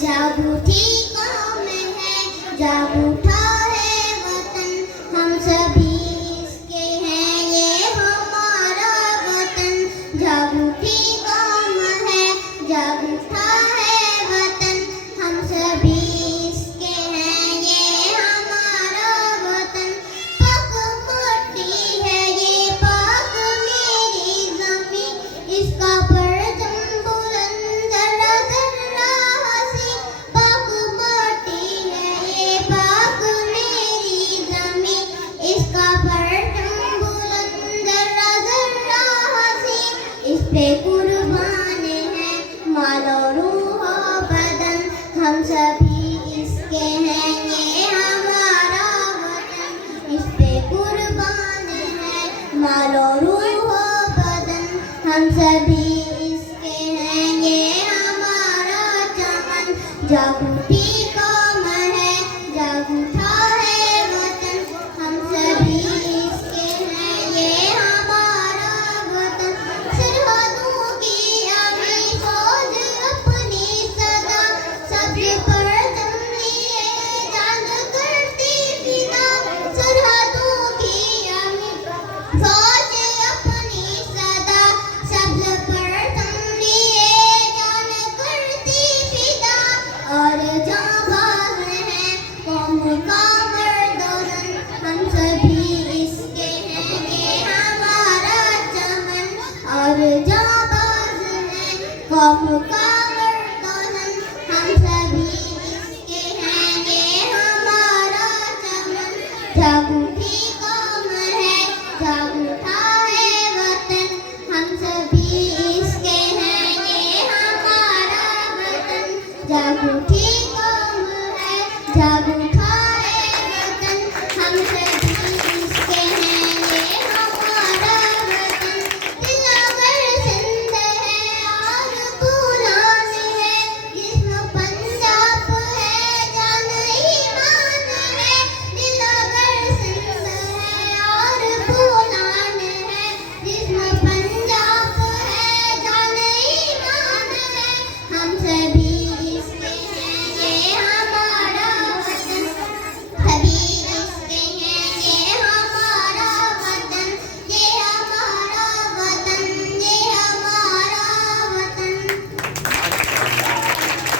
जाग उठी कौम है, जाग उठा है वतन, हम सभी इसके हैं, ये हमारा वतन। जाग उठी कौम है, जाग उठा है वतन, हम सभी इसके हैं, ये हमारा वतन। पाक मिट्टी है ये, पाक मेरी ज़मीं, इसका परचम बुलंद जर्रा जर्रा हसी। पाक मिट्टी है ये, पाक मेरी ज़मीं, इसका परचम बुलंद जर्रा जर्रा हसी। इस पे कुर्बान है माल और रूह और बदन, हम सभी इसके हैं, ये हमारा वतन। इस पे कुर्बान है माल और रूह और बदन, हम सभी इसके हैं, ये हमारा चमन। जाग उठी कौम है, जाग उठा है वतन, हम सभी इसके हैं, ये हमारा वतन। सरहदों की अमी फौज अपनी सदा, सब्ज़ परचम लिए जान करती फिदा। सरहदों की अमी फौज अपनी सदा, सब्ज़ परचम लिए जान करती फिदा। और जाबाज है कौम का मर्द-ओ-ज़न, हम सभी इसके हैं, ये हमारा चमन। और जाबाज है कौम का मर्द-ओ-ज़न, हम सभी इसके हैं, ये हमारा चमन। जाग उठी कौम है, जाग उठा है वतन, हम सभी इसके हैं, ये हमारा वतन। जाग उठी कौम है, जाग उठा